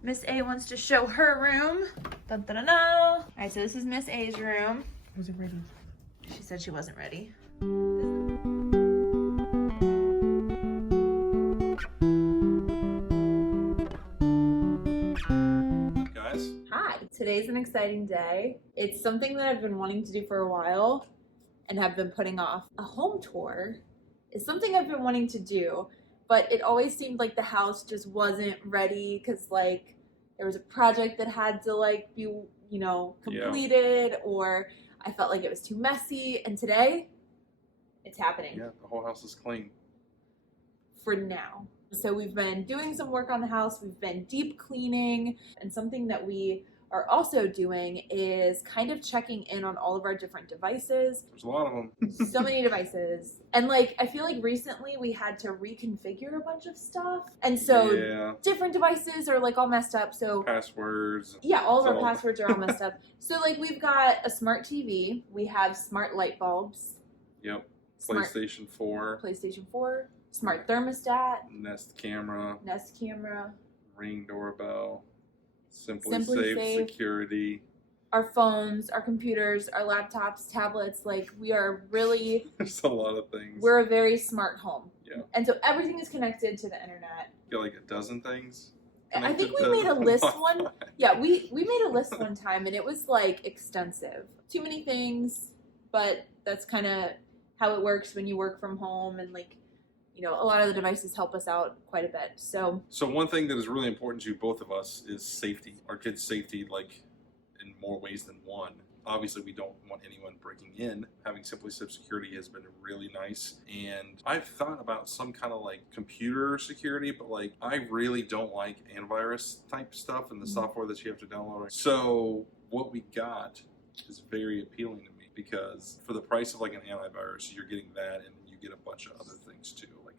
Miss A wants to show her room. Dun, dun, dun, dun. All right, so this is Miss A's room. Was it ready? She said she wasn't ready. Guys. Hi. Today's an exciting day. It's something that I've been wanting to do for a while and have been putting off. A home tour is something I've been wanting to do, but it always seemed like the house just wasn't ready because like there was a project that had to like be, you know, completed, or I felt like it was too messy. And today it's happening. Yeah, the whole house is clean. For now. So we've been doing some work on the house. We've been deep cleaning, and something that we are also doing is kind of checking in on all of our different devices. There's a lot of them. So many devices. And like, I feel like recently we had to reconfigure a bunch of stuff. And so different devices are like all messed up. So passwords. Yeah, all of our passwords are all messed up. So like we've got a smart TV. We have smart light bulbs. Yep. PlayStation 4. PlayStation 4. Smart thermostat. Nest camera. Ring doorbell. Simply Safe security. Our phones, our computers, our laptops, tablets, like we are really... There's a lot of things. We're a very smart home. Yeah. And so everything is connected to the internet. You got like a dozen things? I think we made a list one. Yeah, we made a list one time and it was like extensive. Too many things, but that's kind of how it works when you work from home, and like, you know, a lot of the devices help us out quite a bit. So one thing that is really important to both of us is safety. Our kids' safety, like in more ways than one. Obviously, we don't want anyone breaking in. Having Simply Safe security has been really nice. And I've thought about some kind of like computer security, but like I really don't like antivirus type stuff and the software that you have to download. So what we got is very appealing to me, because for the price of like an antivirus, you're getting that and you get a bunch of other things too. Like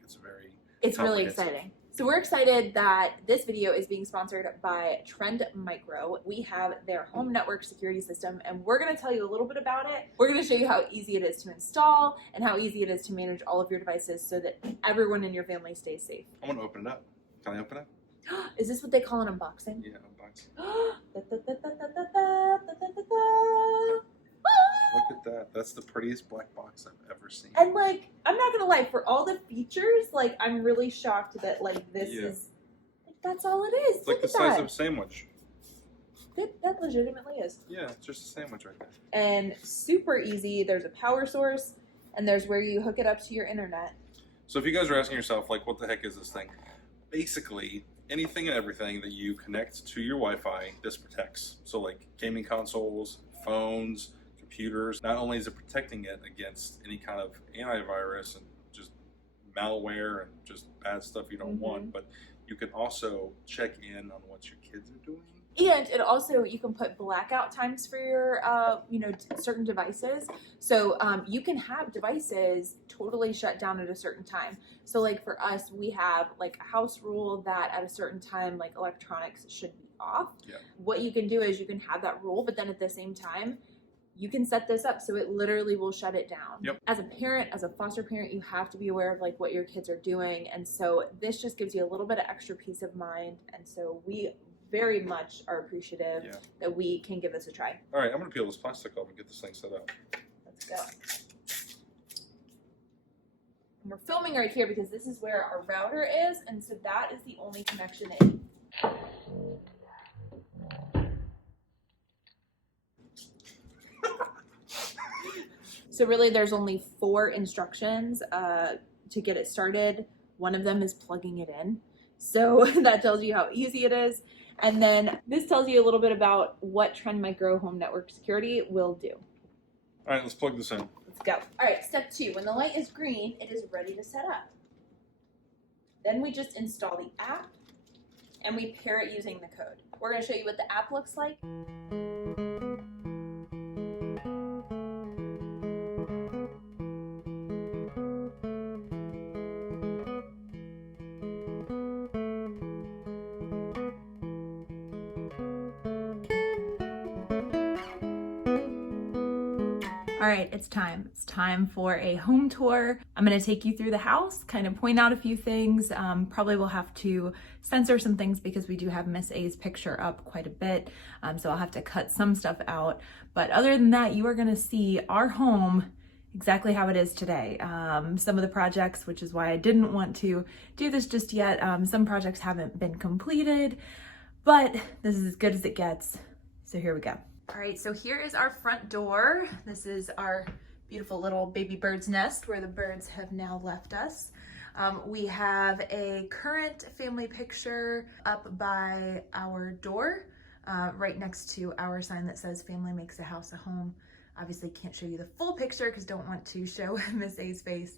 it's really exciting. So we're excited that this video is being sponsored by Trend Micro. We have their home network security system, and we're going to tell you a little bit about it. We're going to show you how easy it is to install and how easy it is to manage all of your devices so that everyone in your family stays safe. I want to open it up. Can I open it? Is this what they call an unboxing? Yeah, unboxing. Look at that. That's the prettiest black box I've ever seen. And like, I'm not gonna lie, for all the features, like I'm really shocked that like this is, like, that's all it is. It's like the size of a sandwich. That legitimately is. Yeah, it's just a sandwich right there. And super easy. There's a power source, and there's where you hook it up to your internet. So if you guys are asking yourself, like, what the heck is this thing? Basically, anything and everything that you connect to your Wi-Fi, this protects. So like gaming consoles, phones, computers, not only is it protecting it against any kind of antivirus and just malware and just bad stuff you don't want, but you can also check in on what your kids are doing. And it also, you can put blackout times for your, you know, certain devices. So you can have devices totally shut down at a certain time. So like for us, we have like a house rule that at a certain time, like electronics should be off. Yeah. What you can do is you can have that rule, but then at the same time, you can set this up so it literally will shut it down. Yep. As a parent, as a foster parent, you have to be aware of like what your kids are doing. And so this just gives you a little bit of extra peace of mind. And so we very much are appreciative that we can give this a try. All right, I'm gonna peel this plastic off and get this thing set up. Let's go. And we're filming right here because this is where our router is. And so that is the only connection in. So really there's only 4 instructions to get it started. One of them is plugging it in. So that tells you how easy it is. And then this tells you a little bit about what Trend Micro Home Network Security will do. All right, let's plug this in. Let's go. All right, step 2. When the light is green, it is ready to set up. Then we just install the app and we pair it using the code. We're going to show you what the app looks like. All right, it's time. It's time for a home tour. I'm gonna take you through the house, kind of point out a few things. Probably will have to censor some things because we do have Miss A's picture up quite a bit. So I'll have to cut some stuff out. But other than that, you are gonna see our home exactly how it is today. Some of the projects, which is why I didn't want to do this just yet. Some projects haven't been completed, but this is as good as it gets. So here we go. All right, so here is our front door. This is our beautiful little baby bird's nest where the birds have now left us. We have a current family picture up by our door, right next to our sign that says family makes a house a home. Obviously can't show you the full picture because don't want to show Miss A's face,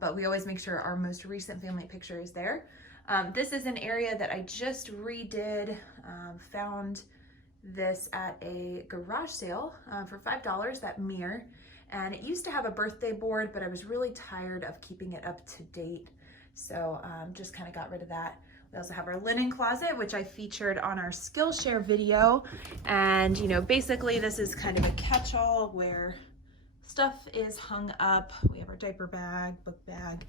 but we always make sure our most recent family picture is there. This is an area that I just redid, found this at a garage sale for $5, that mirror. And it used to have a birthday board, but I was really tired of keeping it up to date. So just kind of got rid of that. We also have our linen closet, which I featured on our Skillshare video. And you know, basically this is kind of a catch-all where stuff is hung up. We have our diaper bag, book bag.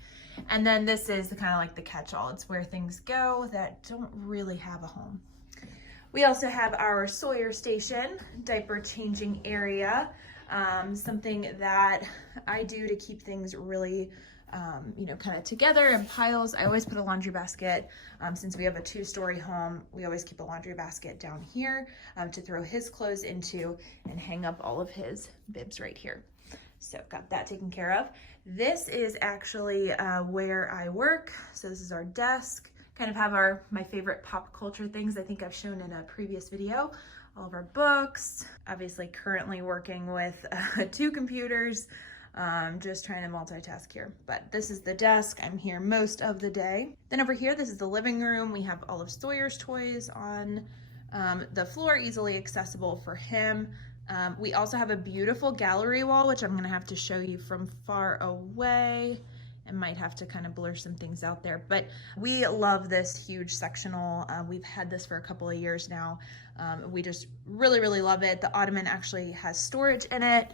And then this is kind of like the catch-all. It's where things go that don't really have a home. We also have our Sawyer station, diaper changing area, something that I do to keep things really, you know, kind of together in piles. I always put a laundry basket. Since we have a 2-story home, we always keep a laundry basket down here to throw his clothes into and hang up all of his bibs right here. So got that taken care of. This is actually where I work. So this is our desk. Kind of have my favorite pop culture things I think I've shown in a previous video. All of our books, obviously currently working with 2 computers, just trying to multitask here. But this is the desk, I'm here most of the day. Then over here, this is the living room. We have all of Sawyer's toys on the floor, easily accessible for him. We also have a beautiful gallery wall, which I'm gonna have to show you from far away. And might have to kind of blur some things out there, but we love this huge sectional. We've had this for a couple of years now. We just really, really love it. The ottoman actually has storage in it.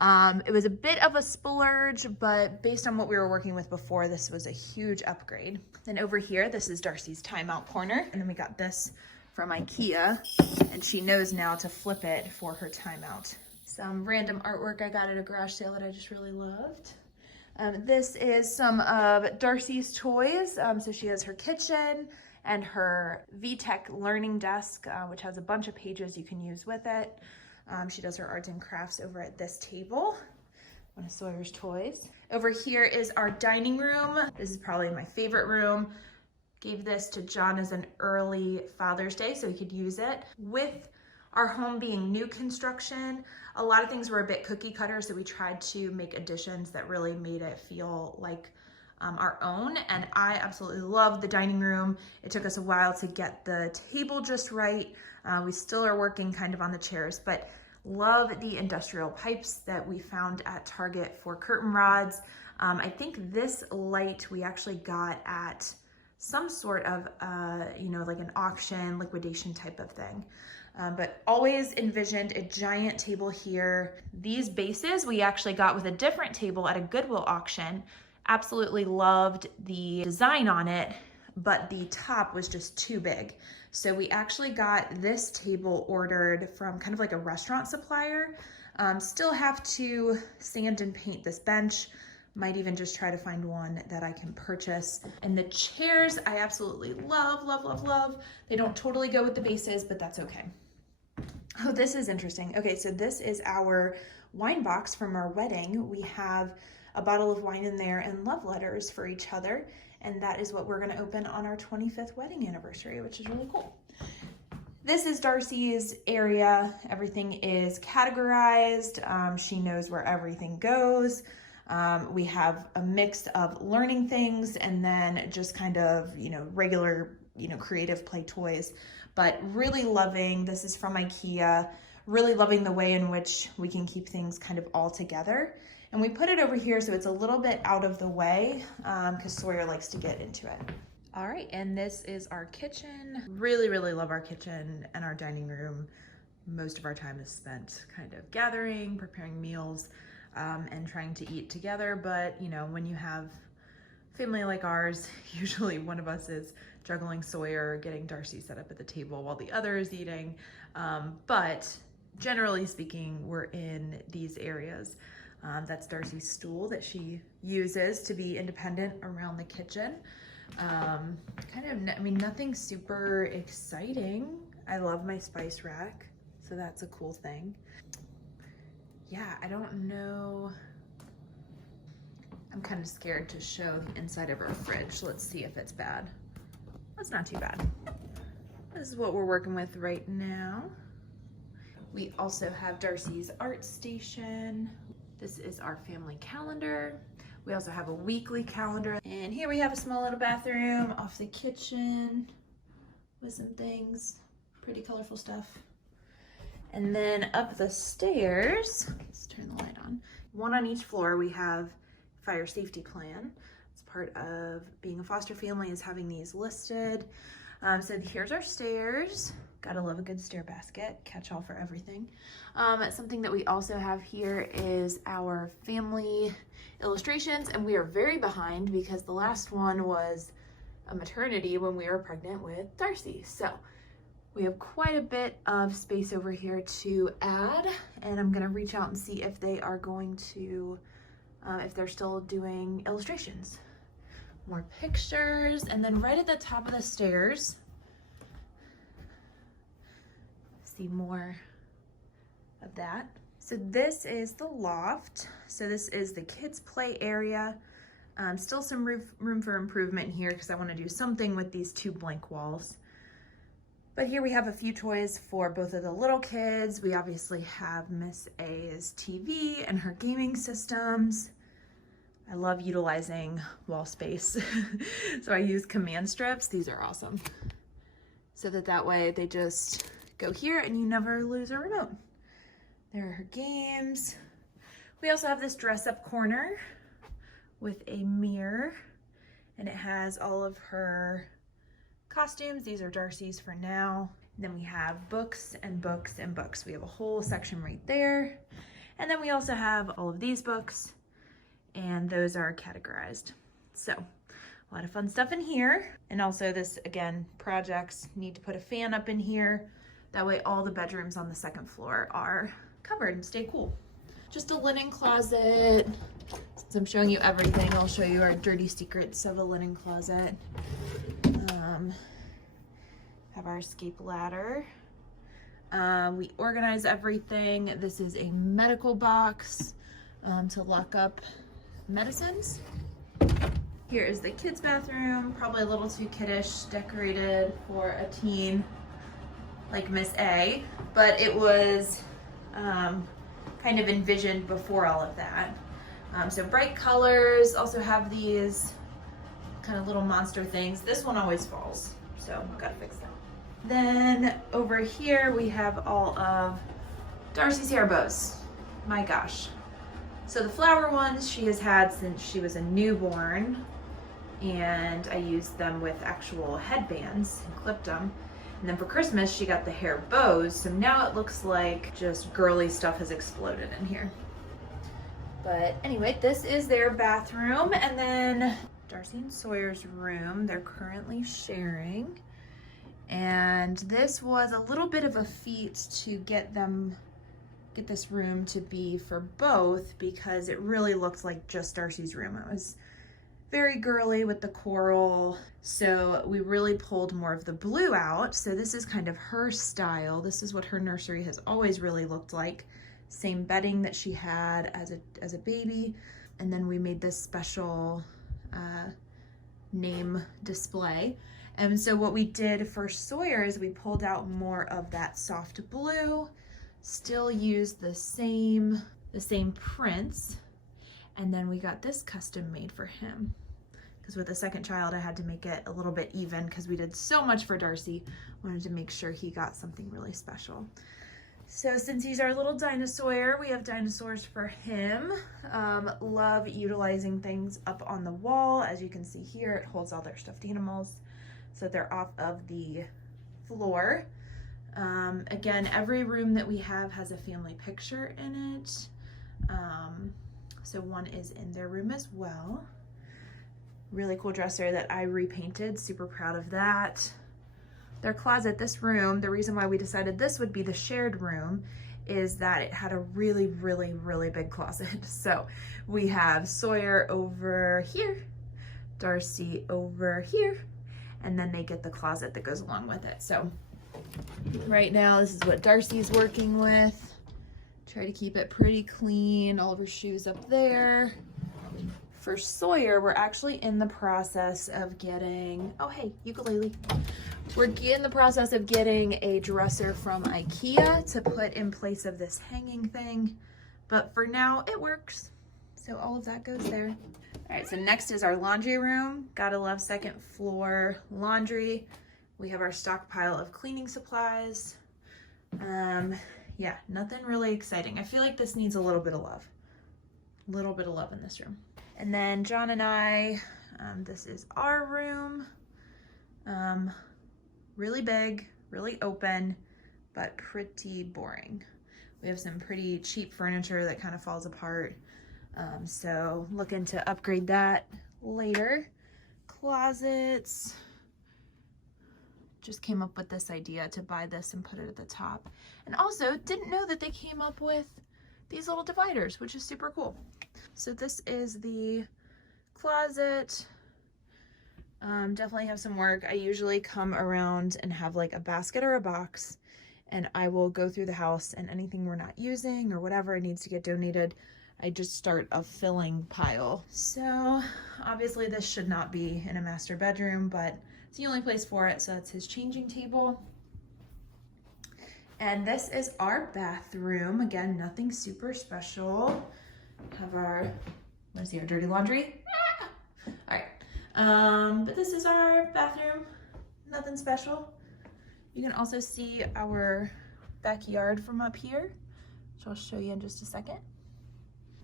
It was a bit of a splurge, but based on what we were working with before, this was a huge upgrade. Then over here, this is Darcy's timeout corner. And then we got this from IKEA, and she knows now to flip it for her timeout. Some random artwork I got at a garage sale that I just really loved. This is some of Darcy's toys. So she has her kitchen and her VTech learning desk, which has a bunch of pages you can use with it. She does her arts and crafts over at this table. One of Sawyer's toys. Over here is our dining room. This is probably my favorite room. Gave this to John as an early Father's Day so he could use it. With our home being new construction, a lot of things were a bit cookie cutter, so we tried to make additions that really made it feel like our own. And I absolutely love the dining room. It took us a while to get the table just right. We still are working kind of on the chairs, but love the industrial pipes that we found at Target for curtain rods. I think this light we actually got at some sort of, you know, like an auction, liquidation type of thing. But always envisioned a giant table here. These bases we actually got with a different table at a Goodwill auction. Absolutely loved the design on it, but the top was just too big. So we actually got this table ordered from kind of like a restaurant supplier. Still have to sand and paint this bench. Might even just try to find one that I can purchase. And the chairs I absolutely love, love, love, love. They don't totally go with the bases, but that's okay. Oh, this is interesting. Okay, so this is our wine box from our wedding. We have a bottle of wine in there and love letters for each other. And that is what we're gonna open on our 25th wedding anniversary, which is really cool. This is Darcy's area. Everything is categorized. She knows where everything goes. We have a mix of learning things and then just kind of, you know, regular, you know, creative play toys. But really loving, this is from IKEA, really loving the way in which we can keep things kind of all together. And we put it over here so it's a little bit out of the way because Sawyer likes to get into it. All right, and this is our kitchen. Really, really love our kitchen and our dining room. most of our time is spent kind of gathering, preparing meals, and trying to eat together. But you know, when you have family like ours, usually one of us is juggling Sawyer, getting Darcy set up at the table while the other is eating. But generally speaking, we're in these areas. That's Darcy's stool that she uses to be independent around the kitchen. I mean, nothing super exciting. I love my spice rack, so that's a cool thing. Yeah, I don't know. I'm kind of scared to show the inside of our fridge. Let's see if it's bad. That's not too bad. This is what we're working with right now. We also have Darcy's art station. This is our family calendar. We also have a weekly calendar. And here we have a small little bathroom off the kitchen with some things, pretty colorful stuff. And then up the stairs, let's turn the light on. One on each floor, we have fire safety plan. It's part of being a foster family is having these listed. So here's our stairs. Gotta love a good stair basket, catch all for everything. Something that we also have here is our family illustrations, and we are very behind because the last one was a maternity when we were pregnant with Darcy. So we have quite a bit of space over here to add, and I'm gonna reach out and see if they are going to, if they're still doing illustrations. More pictures, and then right at the top of the stairs, see more of that. So this is the loft. So this is the kids' play area. Still some room for improvement here because I want to do something with these two blank walls. But here we have a few toys for both of the little kids. We obviously have Miss A's TV and her gaming systems. I love utilizing wall space. So I use command strips. These are awesome. So that way they just go here and you never lose a remote. There are her games. We also have this dress up corner with a mirror, and it has all of her costumes. These are Darcy's for now. And then we have books and books and books. We have a whole section right there. And then we also have all of these books, and those are categorized. So a lot of fun stuff in here. And also this, again, projects need to put a fan up in here. That way all the bedrooms on the second floor are covered and stay cool. Just a linen closet. Since I'm showing you everything, I'll show you our dirty secrets of a linen closet. Have our escape ladder. We organize everything. This is a medical box to lock up medicines. Here is the kids' bathroom, probably a little too kiddish, decorated for a teen like Miss A, but it was kind of envisioned before all of that. So bright colors, also have these kind of little monster things. This one always falls, so I've got to fix that. Then over here we have all of Darcy's hair bows. My gosh. So the flower ones she has had since she was a newborn, and I used them with actual headbands and clipped them. And then for Christmas, she got the hair bows, so now it looks like just girly stuff has exploded in here. But anyway, this is their bathroom, and then Darcy and Sawyer's room, they're currently sharing. And this was a little bit of a feat to get this room to be for both, because it really looked like just Darcy's room. It was very girly with the coral, so we really pulled more of the blue out. So this is kind of her style. This is what her nursery has always really looked like. Same bedding that she had as a baby, and then we made this special name display. And so what we did for Sawyer is we pulled out more of that soft blue, still used the same prints, and then we got this custom made for him. Because with the second child, I had to make it a little bit even because we did so much for Darcy. Wanted to make sure he got something really special. So since he's our little dinosaur, we have dinosaurs for him. Love utilizing things up on the wall. As you can see here, it holds all their stuffed animals so they're off of the floor. Again, every room that we have has a family picture in it. So one is in their room as well. Really cool dresser that I repainted, super proud of that. Their closet, this room, the reason why we decided this would be the shared room is that it had a really, really, really big closet. So we have Sawyer over here, Darcy over here, and then they get the closet that goes along with it. So right now, this is what Darcy's working with. Try to keep it pretty clean, all of her shoes up there. For Sawyer, we're actually in the process of getting, oh hey, ukulele. We're in the process of getting a dresser from IKEA to put in place of this hanging thing. But for now, it works. So all of that goes there. All right, so next is our laundry room. Gotta love second floor laundry. We have our stockpile of cleaning supplies. Yeah, nothing really exciting. I feel like this needs a little bit of love. A little bit of love in this room. And then John and I, this is our room. Really big, really open, but pretty boring. We have some pretty cheap furniture that kind of falls apart. So looking to upgrade that later. Closets. Just came up with this idea to buy this and put it at the top. And also didn't know that they came up with these little dividers, which is super cool. So this is the closet. Definitely have some work. I usually come around and have like a basket or a box, and I will go through the house, and anything we're not using or whatever needs to get donated, I just start a filling pile. So obviously this should not be in a master bedroom, but it's the only place for it. So that's his changing table. And this is our bathroom. Again, nothing super special. Have our, wanna see our dirty laundry? Ah! All right, but this is our bathroom. Nothing special. You can also see our backyard from up here, which I'll show you in just a second.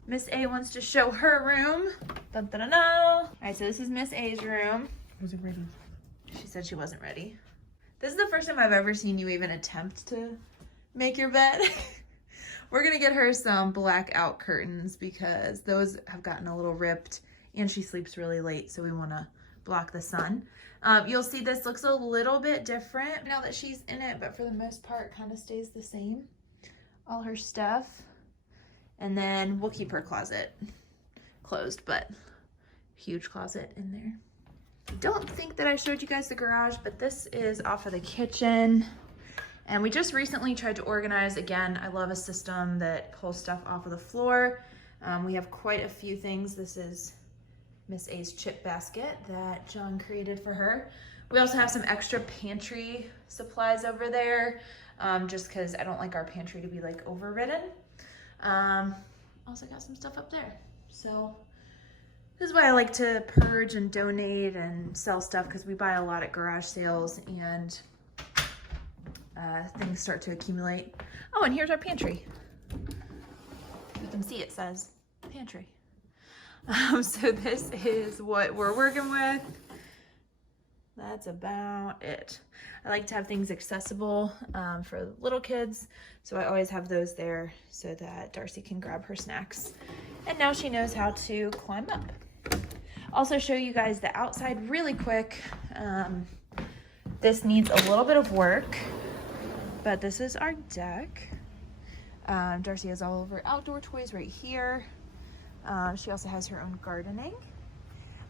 Miss A wants to show her room. Dun, dun, dun, dun. All right, so this is Miss A's room. Wasn't ready. She said she wasn't ready. This is the first time I've ever seen you even attempt to make your bed. We're gonna get her some blackout curtains because those have gotten a little ripped and she sleeps really late, so we wanna block the sun. You'll see this looks a little bit different now that she's in it, but for the most part kind of stays the same. All her stuff. And then we'll keep her closet closed, but huge closet in there. I don't think that I showed you guys the garage, but this is off of the kitchen. And we just recently tried to organize. Again, I love a system that pulls stuff off of the floor. We have quite a few things. This is Miss A's chip basket that John created for her. We also have some extra pantry supplies over there, just because I don't like our pantry to be like overridden. Also got some stuff up there. So this is why I like to purge and donate and sell stuff, because we buy a lot at garage sales and things start to accumulate. Oh, and here's our pantry. You can see it says pantry. So this is what we're working with. That's about it. I like to have things accessible for little kids, so I always have those there so that Darcy can grab her snacks. And now she knows how to climb up. Also show you guys the outside really quick. This needs a little bit of work, but this is our deck. Darcy has all of her outdoor toys right here. She also has her own gardening.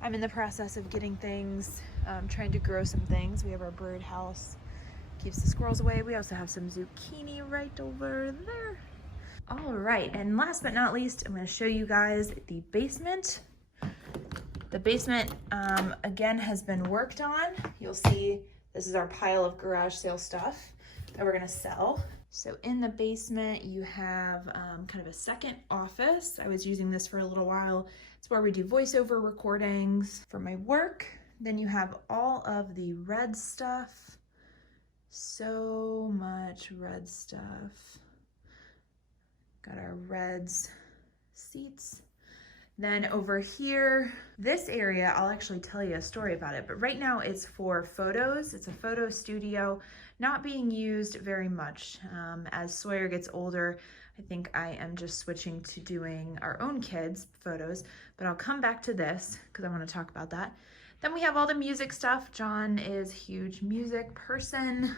I'm in the process of getting things, trying to grow some things. We have our bird house, keeps the squirrels away. We also have some zucchini right over there. All right, and last but not least, I'm gonna show you guys the basement. The basement, again, has been worked on. You'll see this is our pile of garage sale stuff that we're gonna sell. So in the basement, you have kind of a second office. I was using this for a little while. It's where we do voiceover recordings for my work. Then you have all of the red stuff. So much red stuff. Got our Reds seats. Then over here, this area, I'll actually tell you a story about it, but right now it's for photos. It's a photo studio. not being used very much. As Sawyer gets older, I think I am just switching to doing our own kids' photos, but I'll come back to this because I want to talk about that. Then we have all the music stuff. John is a huge music person.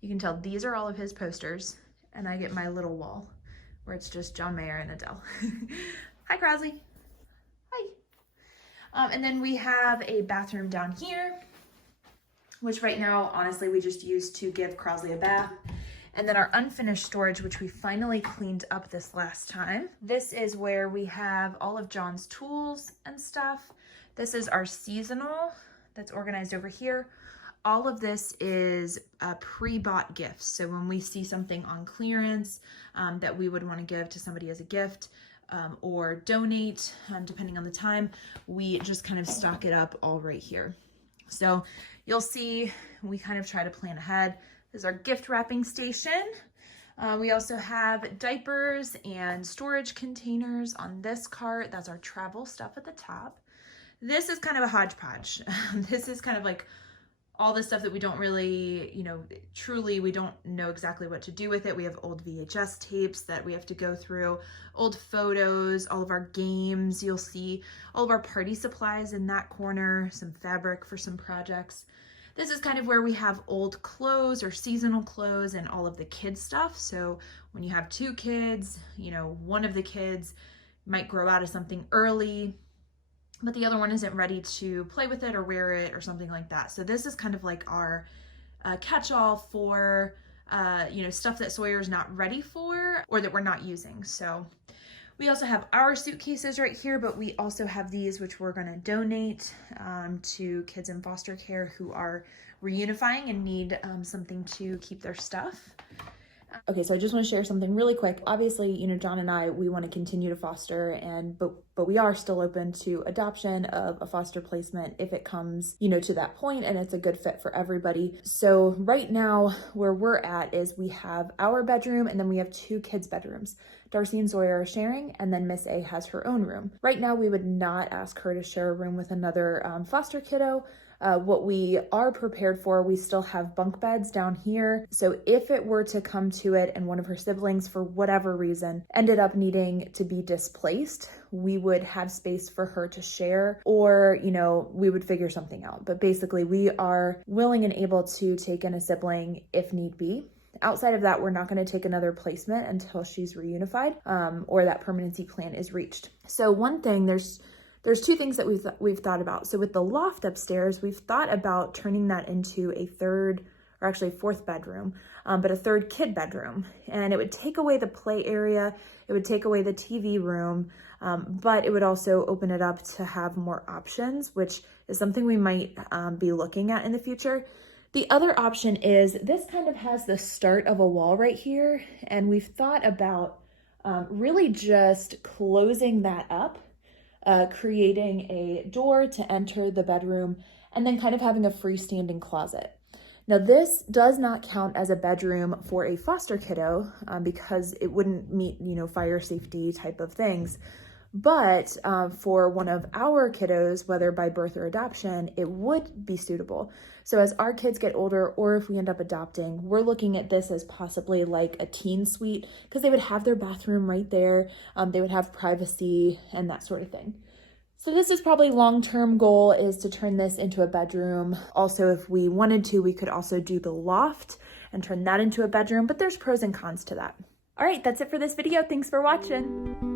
You can tell these are all of his posters, and I get my little wall where it's just John Mayer and Adele. Hi, Crosley. Hi. And then we have a bathroom down here, which right now, honestly, we just use to give Crosley a bath. And then our unfinished storage, which we finally cleaned up this last time. This is where we have all of John's tools and stuff. This is our seasonal that's organized over here. All of this is pre-bought gifts. So when we see something on clearance that we would want to give to somebody as a gift or donate, depending on the time, we just kind of stock it up all right here. So you'll see we kind of try to plan ahead. This is our gift wrapping station. We also have diapers and storage containers on this cart. That's our travel stuff at the top. This is kind of a hodgepodge. This is kind of like all the stuff that we don't really, truly, we don't know exactly what to do with it. We have old VHS tapes that we have to go through, old photos, all of our games. You'll see all of our party supplies in that corner, some fabric for some projects. This is kind of where we have old clothes or seasonal clothes and all of the kids stuff. So when you have 2 kids, one of the kids might grow out of something early, but the other one isn't ready to play with it or wear it or something like that. So this is kind of like our catch-all for, stuff that Sawyer's not ready for or that we're not using. So we also have our suitcases right here, but we also have these, which we're going to donate to kids in foster care who are reunifying and need something to keep their stuff. Okay, so I just want to share something really quick. Obviously, John and I, we want to continue to foster, but we are still open to adoption of a foster placement if it comes, to that point and it's a good fit for everybody. So right now, where we're at is we have our bedroom and then we have 2 kids' bedrooms. Darcy and Sawyer are sharing, and then Miss A has her own room. Right now, we would not ask her to share a room with another foster kiddo. What we are prepared for, we still have bunk beds down here. So if it were to come to it and one of her siblings, for whatever reason, ended up needing to be displaced, we would have space for her to share, or, we would figure something out. But basically, we are willing and able to take in a sibling if need be. Outside of that, we're not going to take another placement until she's reunified or that permanency plan is reached. So one thing, there's 2 things that we've thought about. So with the loft upstairs, we've thought about turning that into a 4th bedroom, but a 3rd kid bedroom. And it would take away the play area, it would take away the TV room, but it would also open it up to have more options, which is something we might be looking at in the future. The other option is this kind of has the start of a wall right here, and we've thought about really just closing that up, creating a door to enter the bedroom, and then kind of having a freestanding closet. Now this does not count as a bedroom for a foster kiddo because it wouldn't meet, fire safety type of things. But for one of our kiddos, whether by birth or adoption, it would be suitable. So as our kids get older, or if we end up adopting, we're looking at this as possibly like a teen suite because they would have their bathroom right there. They would have privacy and that sort of thing. So this is probably long-term goal is to turn this into a bedroom. Also, if we wanted to, we could also do the loft and turn that into a bedroom, but there's pros and cons to that. All right, that's it for this video. Thanks for watching.